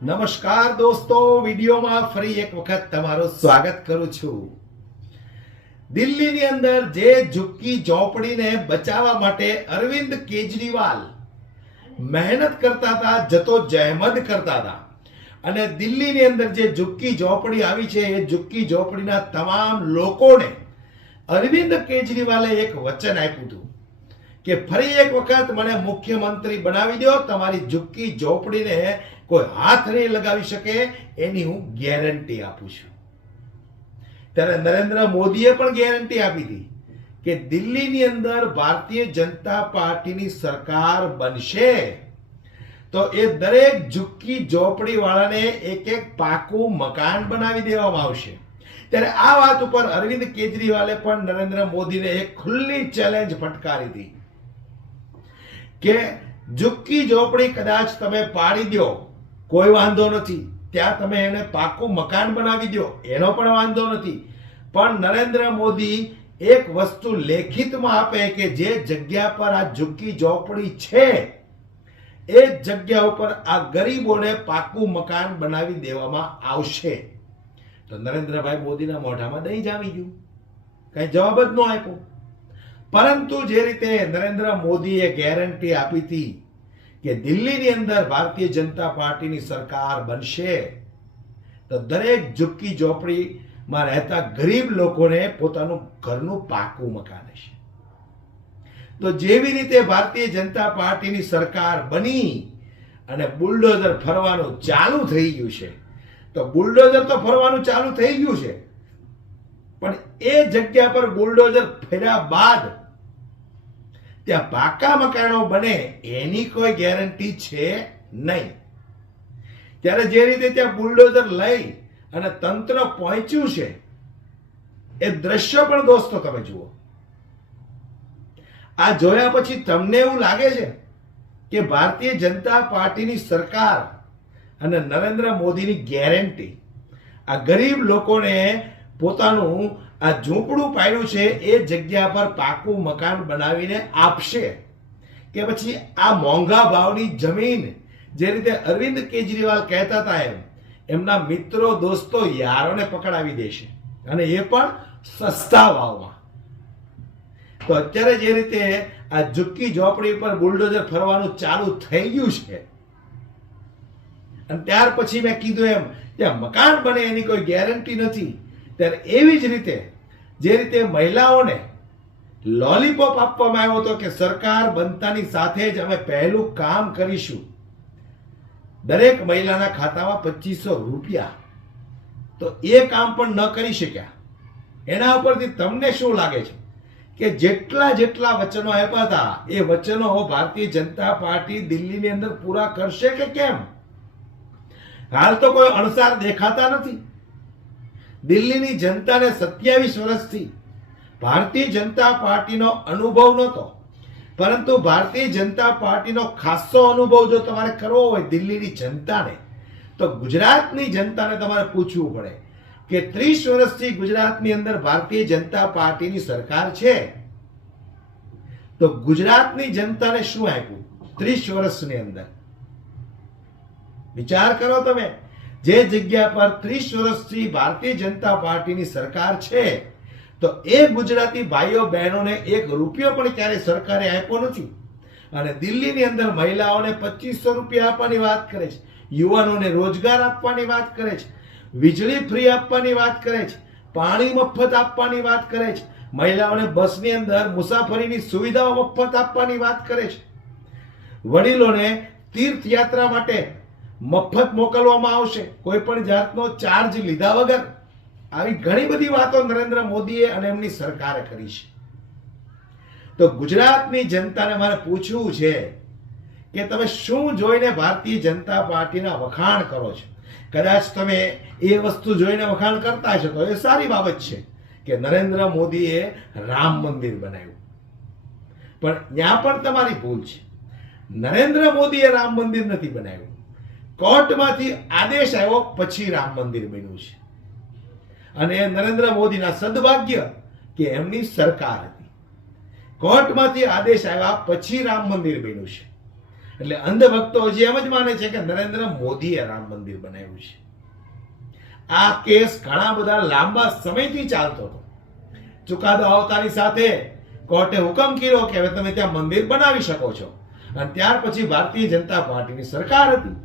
નમસ્કાર દોસ્તો, વિડીયોમાં ફરી એક વખત તમારું સ્વાગત કરું છું. દિલ્હીની અંદર જે ઝુગ્ગી ઝોપડીને બચાવવા માટે અરવિંદ કેજરીવાલ મહેનત કરતા હતા, જતો-જહેમત કરતા હતા, અને દિલ્હીની અંદર જે ઝુગ્ગી ઝોપડી આવી છે એ ઝુગ્ગી ઝોપડીના તમામ લોકોને અરવિંદ કેજરીવાલે એક વચન આપ્યું હતું કે ફરી એક વખત મને મુખ્યમંત્રી બનાવી દો, તમારી ઝુગ્ગી ઝોપડીને કોઈ હાથ નહીં લગાવી શકે એની હું ગેરંટી આપું છું. ત્યારે નરેન્દ્ર મોદીએ પણ ગેરંટી આપી હતી કે દિલ્હીની અંદર ભારતીય જનતા પાર્ટીની સરકાર બનશે તો એ દરેક ઝુગ્ગી ઝોપડી વાળાને એક એક પાકું મકાન બનાવી દેવામાં આવશે. ત્યારે આ વાત ઉપર અરવિંદ કેજરીવાલે પણ નરેન્દ્ર મોદીને એક ખુલ્લી ચેલેન્જ ફટકારી હતી કે ઝુગ્ગી ઝોપડી કદાચ તમે પાડી દો, કોઈ વાંધો નથી, ત્યાં તમે એને પાકું મકાન બનાવી દો, એનો પણ વાંધો નથી, પણ નરેન્દ્ર મોદી એક વસ્તુ લેખિતમાં આપે કે જે જગ્યા પર આ ઝુગ્ગી ઝોપડી છે એ જગ્યા ઉપર આ ગરીબોને પાકું મકાન બનાવી દેવામાં આવશે. તો નરેન્દ્રભાઈ મોદીના મોઢામાં દહીં જામી ગયું, કઈ જવાબ જ ન આપ્યો. પરંતુ જે રીતે નરેન્દ્ર મોદીએ ગેરંટી આપી હતી કે દિલ્હીની અંદર ભારતીય જનતા પાર્ટીની સરકાર બનશે તો દરેક ઝુગ્ગી ઝોપડીમાં રહેતા ગરીબ લોકોને પોતાનું ઘરનું પાકું મકાન હશે. તો જેવી રીતે ભારતીય જનતા પાર્ટીની સરકાર બની અને બુલડોઝર ફરવાનું ચાલુ થઈ ગયું છે, તો બુલડોઝર તો ફરવાનું ચાલુ થઈ ગયું છે, પણ એ જગ્યા પર બુલડોઝર ફર્યા બાદ ત્યાં પાકા મકાનો બને એની કોઈ ગેરંટી છે નહીં. ત્યારે જે રીતે ત્યાં બુલડોઝર લઈ અને તંત્ર પહોંચ્યું છે એ દ્રશ્ય પણ દોસ્તો તમે જુઓ. આ જોયા પછી તમને એવું લાગે છે કે ભારતીય જનતા પાર્ટીની સરકાર અને નરેન્દ્ર મોદીની ગેરંટી આ ગરીબ લોકોને પોતાનું આ ઝૂંપડું પાડ્યું છે એ જગ્યા પર પાકું મકાન બનાવીને આપશે, કે પછી આ મોંઘા ભાવની જમીન જે રીતે અરવિંદ કેજરીવાલ કહેતા હતા એમના મિત્રો, દોસ્તો, યારોને પકડાવી દેશે, અને એ પણ સસ્તા ભાવમાં. તો અત્યારે જે રીતે આ ઝુગ્ગી ઝોપડી પર બુલડોઝર ફરવાનું ચાલુ થઈ ગયું છે, અને ત્યાર પછી મેં કીધું એમ ત્યાં મકાન બને એની કોઈ ગેરંટી નથી. ત્યારે એવી જ રીતે જે રીતે મહિલાઓને લોલીપોપ આપવામાં આવ્યો હતો કે સરકાર બનતાની સાથે જ અમે પહેલું કામ કરીશું, દરેક મહિલાના ખાતામાં 2500 રૂપિયા, તો એ કામ પણ ન કરી શક્યા. એના ઉપરથી તમને શું લાગે છે કે જેટલા વચનો આપ્યા હતા એ વચનો ભારતીય જનતા પાર્ટી દિલ્હીની અંદર પૂરા કરશે કે કેમ? હાલ તો કોઈ અણસાર દેખાતા નથી. દિલ્હીની જનતાને 27 વર્ષથી ભારતીય જનતા પાર્ટીનો અનુભવ નહોતો, પરંતુ ભારતીય જનતા પાર્ટીનો ખાસો અનુભવ જો તમારે કરવો હોય દિલ્હીની જનતાને, તો ગુજરાતની જનતાને તમારે પૂછવું પડે કે 30 વર્ષથી ગુજરાતની અંદર ભારતીય જનતા પાર્ટીની સરકાર છે, તો ગુજરાતની જનતાને શું આપ્યું 30 વર્ષની અંદર? વિચાર કરો તમે. જે જગ્યા પર 30 વર્ષથી ભારતીય જનતા પાર્ટીની સરકાર છે, તો એ ગુજરાતી ભાઈઓ બહેનોને 1 રૂપિયો પણ ક્યારેય સરકારે આપ્યો નથી. અને દિલ્હીની અંદર મહિલાઓને 2500 રૂપિયા આપવાની વાત કરે છે, યુવાનોને રોજગાર આપવાની વાત કરે છે, વીજળી ફ્રી આપવાની વાત કરે છે, પાણી મફત આપવાની વાત કરે છે, મહિલાઓને બસની અંદર મુસાફરીની સુવિધાઓ મફત આપવાની વાત કરે છે, વડીલોને તીર્થયાત્રા માટે મફત મોકલવામાં આવશે, કોઈ પણ જાતનો ચાર્જ લીધા વગર. આવી ઘણી બધી વાતો નરેન્દ્ર મોદીએ અને એમની સરકારે કરી છે. તો ગુજરાતની જનતાને મારે પૂછવું છે કે તમે શું જોઈને ભારતીય જનતા પાર્ટીના વખાણ કરો છો? કદાચ તમે એ વસ્તુ જોઈને વખાણ કરતા છો તો એ સારી બાબત છે કે નરેન્દ્ર મોદીએ રામ મંદિર બનાવ્યું, પણ ત્યાં પણ તમારી ભૂલ છે. નરેન્દ્ર મોદીએ રામ મંદિર નથી બનાવ્યું, કોર્ટમાંથી આદેશ આવ્યો પછી રામ મંદિર બન્યું છે. અને નરેન્દ્ર મોદીના સદભાગ્ય કે એમની સરકાર હતી, કોર્ટમાંથી આદેશ આવ્યા પછી રામ મંદિર બન્યું છે. એટલે અંધભક્તો હજી એમ જ માને છે કે નરેન્દ્ર મોદીએ રામ મંદિર બનાવ્યું છે. આ કેસ ઘણા બધા લાંબા સમયથી ચાલતો હતો. ચુકાદો આવતાની સાથે કોર્ટે હુકમ કર્યો કે હવે તમે ત્યાં મંદિર બનાવી શકો છો, અને ત્યાર પછી ભારતીય જનતા પાર્ટીની સરકાર હતી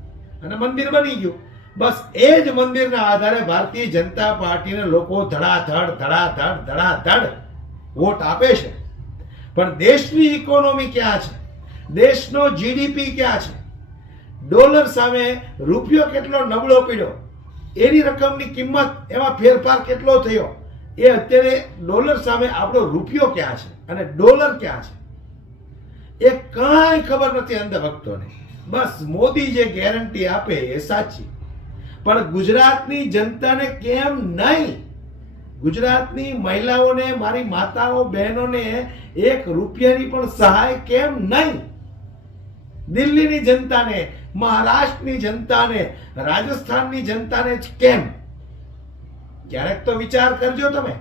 અને મંદિર બની ગયું. બસ એ જ મંદિરના આધારે ભારતીય જનતા પાર્ટીને લોકો ધડાધડ વોટ આપે છે. પણ દેશની ઇકોનોમી ક્યાં છે? દેશનો જીડીપી ક્યાં છે? ડોલર સામે રૂપિયો કેટલો નબળો પડ્યો, એની રકમની કિંમત, એમાં ફેરફાર કેટલો થયો, એ અત્યારે ડોલર સામે આપણો રૂપિયો ક્યાં છે અને ડોલર ક્યાં છે એ કાંઈ ખબર નથી અંધભક્તોને. બસ મોદી જે ગેરંટી આપે એ સાચી, પણ ગુજરાતની જનતાને કેમ નહીં? ગુજરાતની મહિલાઓને, મારી માતાઓ બહેનોને 1 રૂપિયાની પણ સહાય કેમ નહીં? દિલ્હીની જનતાને, મહારાષ્ટ્રની જનતાને, રાજસ્થાનની જનતાને જ કેમ? ક્યારેક તો વિચાર કરજો તમે.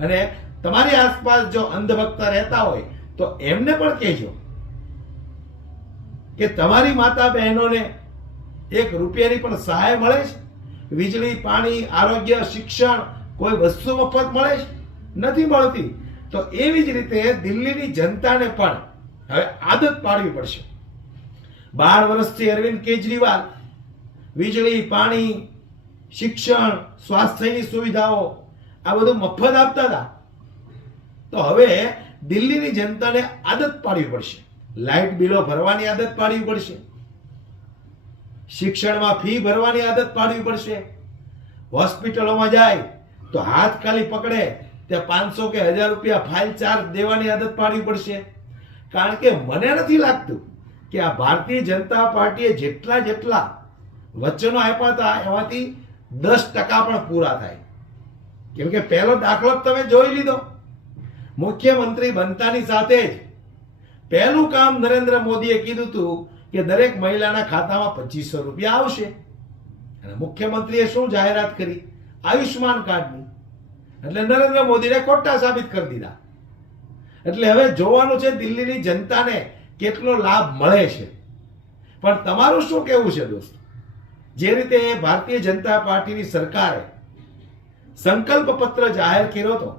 અને તમારી આસપાસ જો અંધભક્ત રહેતા હોય તો એમને પણ કહેજો કે તમારી માતા બહેનોને 1 રૂપિયાની પણ સહાય મળે છે? વીજળી, પાણી, આરોગ્ય, શિક્ષણ, કોઈ વસ્તુ મફત મળે છે? નથી મળતી. તો એવી જ રીતે દિલ્હીની જનતાને પણ હવે આદત પાડવી પડશે. 12 વર્ષથી અરવિંદ કેજરીવાલ વીજળી, પાણી, શિક્ષણ, સ્વાસ્થ્યની સુવિધાઓ આ બધું મફત આપતા હતા. તો હવે દિલ્હીની જનતાને આદત પાડવી પડશે. લાઇટ બિલો ભરવાની આદત પાડવી પડશે, શિક્ષણમાં ફી ભરવાની આદત પાડવી પડશે. હોસ્પિટલોમાં જાય તો હાથ ખાલી પકડે ત્યાં 500 કે 1000 રૂપિયા ફાઇલ ચાર્જ દેવાની આદત પાડવી પડશે. કારણ કે મને નથી લાગતું કે આ ભારતીય જનતા પાર્ટીએ જેટલા વચનો આપ્યા હતા એમાંથી 10% પણ પૂરા થાય. કેમ કે પહેલો દાખલો તમે જોઈ લીધો. મુખ્યમંત્રી બનતાની સાથે જ પહેલું કામ નરેન્દ્ર મોદીએ કીધું હતું કે દરેક મહિલાના ખાતામાં 2500 રૂપિયા આવશે. અને મુખ્યમંત્રીએ શું જાહેરાત કરી? આયુષ્માન કાર્ડની. એટલે નરેન્દ્ર મોદીને ખોટા સાબિત કરી દીધા. એટલે હવે જોવાનું છે દિલ્હીની જનતાને કેટલો લાભ મળે છે. પણ તમારું શું કહેવું છે દોસ્તો? જે રીતે ભારતીય જનતા પાર્ટીની સરકારે સંકલ્પ પત્ર જાહેર કર્યો હતો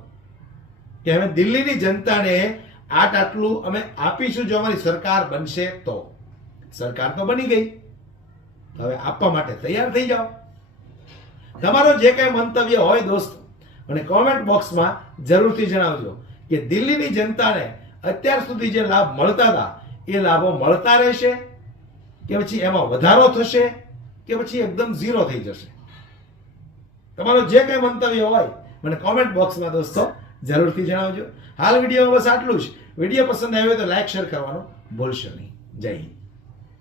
કે હવે દિલ્હીની જનતાને આટલું અમે આપીશું જો અમારી સરકાર બનશે તો. સરકાર તો બની ગઈ, હવે આપવા માટે તૈયાર થઈ જાઓ. તમારો જે કઈ મંતવ્ય હોય દોસ્તો મને કોમેન્ટ બોક્સમાં જરૂરથી જણાવજો કે દિલ્હીની જનતાને અત્યાર સુધી જે લાભ મળતા હતા એ લાભો મળતા રહેશે કે પછી એમાં વધારો થશે કે પછી એકદમ ઝીરો થઈ જશે? તમારો જે કઈ મંતવ્ય હોય મને કોમેન્ટ બોક્સમાં દોસ્તો જરૂરથી જણાવજો. હાલ વિડીયોમાં બસ આટલું જ. વિડીયો પસંદ આવ્યો તો લાઈક, શેર કરવાનું ભૂલશો નહીં. જય હિન્દ.